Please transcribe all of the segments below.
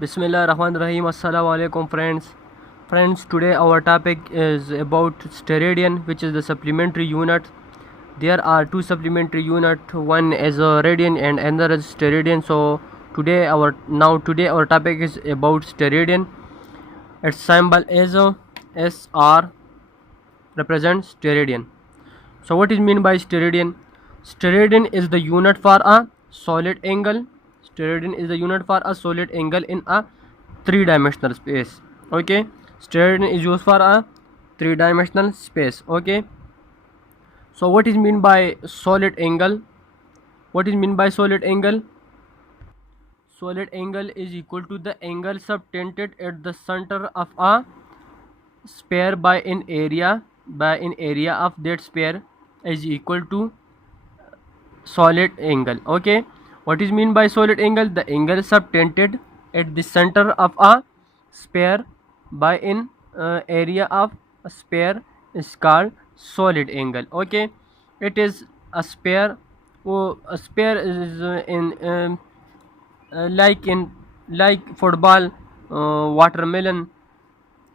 Bismillahirrahmanirrahim. Assalamu alaikum friends. Friends, today our topic is about steradian, which is the supplementary unit. There are two supplementary unit. One is a radian and another is steradian. So today our topic is about steradian. Its symbol is SR, represents steradian. So what is mean by steradian? Steradian is the unit for a solid angle. Steradian is the unit for a solid angle in a three-dimensional space. Okay, steradian is used for a three-dimensional space. Okay, so what is mean by solid angle? What is mean by solid angle? Solid angle is equal to the angle subtended at the center of a sphere by an area of that sphere is equal to solid angle. Okay, what is mean by solid angle? The angle subtended at the center of a sphere by an area of a sphere is called solid angle. Okay, it is a sphere. A sphere is like football, watermelon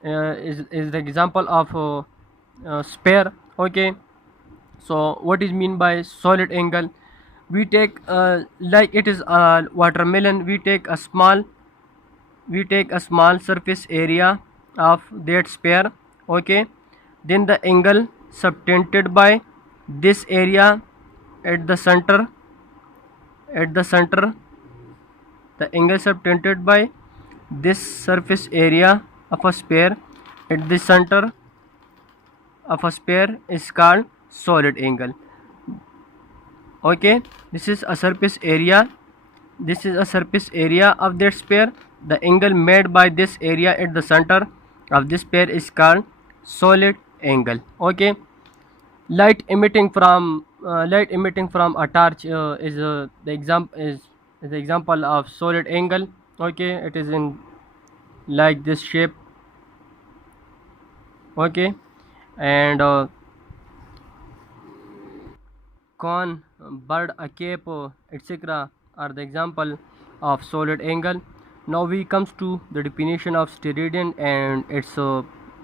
is the example of sphere. Okay, so what is mean by solid angle? We take like it is a watermelon. We take a small surface area of that sphere. Okay, then the angle subtended by this area at the center the angle subtended by this surface area of a sphere at the center of a sphere is called solid angle. Okay, this is a surface area of that sphere. The angle made by this area at the center of this sphere is called solid angle. Okay, light emitting from a torch is the example of solid angle. Okay, it is in like this shape. Okay, and cone, bird, a cape, etc. are the example of solid angle. Now we comes to the definition of steradian and its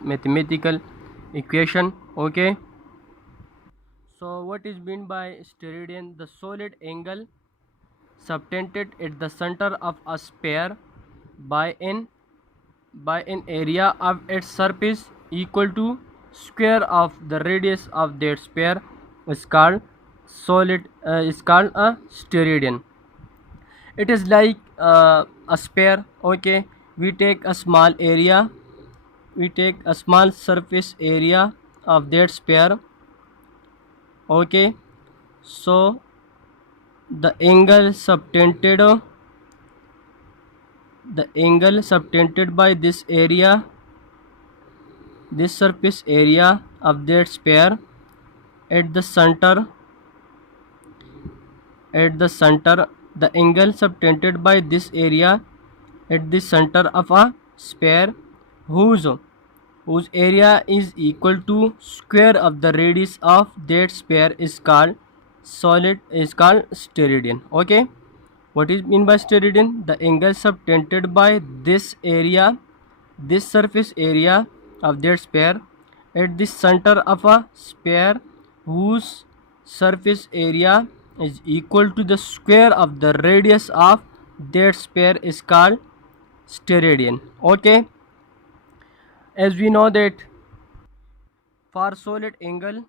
mathematical equation. Okay, so what is meant by steradian? The solid angle subtended at the center of a sphere by an area of its surface equal to square of the radius of that sphere is called a steradian. It is like a sphere. Okay, we take a small surface area of that sphere. Okay, so the angle subtended by this surface area of that sphere at the center the angle subtended by this area at the center of a sphere whose area is equal to square of the radius of that sphere is called steradian. Okay, what is mean by steradian? The angle subtended by this surface area of that sphere at the center of a sphere whose surface area is equal to the square of the radius of that sphere is called steradian. Okay, as we know that for solid angle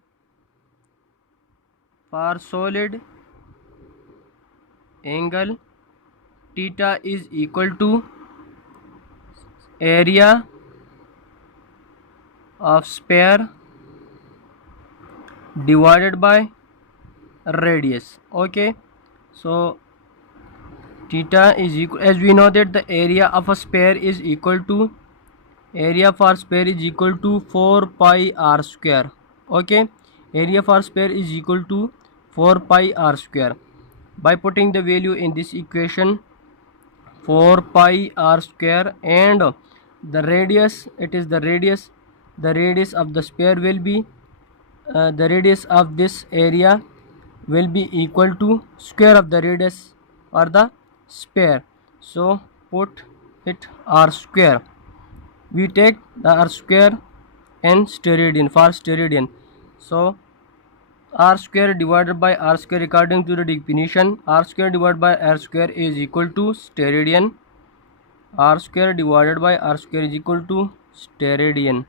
theta is equal to area of sphere divided by radius. Okay, so theta is equal, as we know that the area of a sphere is equal to 4 pi r square. Okay, area for sphere is equal to 4 pi r square. By putting the value in this equation 4 pi r square and the radius, it is the radius of the sphere will be the radius of this area will be equal to square of the radius or the sphere. So put it r square. We take the r square in steradian for steradian. So r square divided by r square, according to the definition, r square divided by r square is equal to steradian. R square divided by r square is equal to steradian.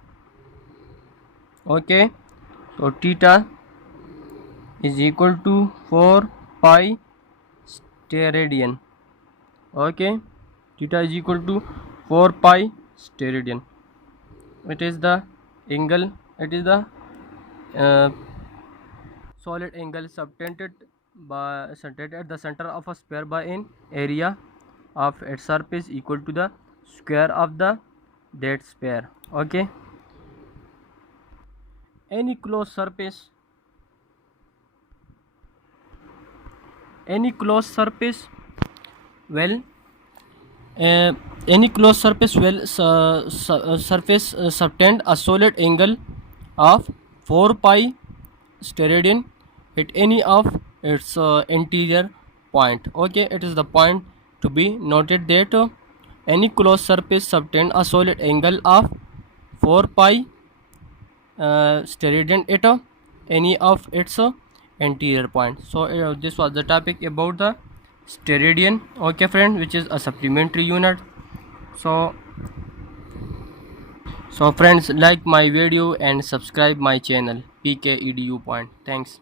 Okay, so theta is equal to 4 pi steradian. Okay, theta is equal to 4 pi steradian. It is the angle, it is the uh, solid angle subtended at the center of a sphere by an area of its surface equal to the square of the that sphere. Okay, any closed surface, any closed surface well uh, any closed surface surface subtend a solid angle of 4 pi steradian at any of its interior point. Okay, it is the point to be noted that any closed surface subtend a solid angle of 4 pi steradian at any of its interior point. So this was the topic about the steradian. Okay friend, which is a supplementary unit. So friends, like my video and subscribe my channel PK Edu Point. Thanks.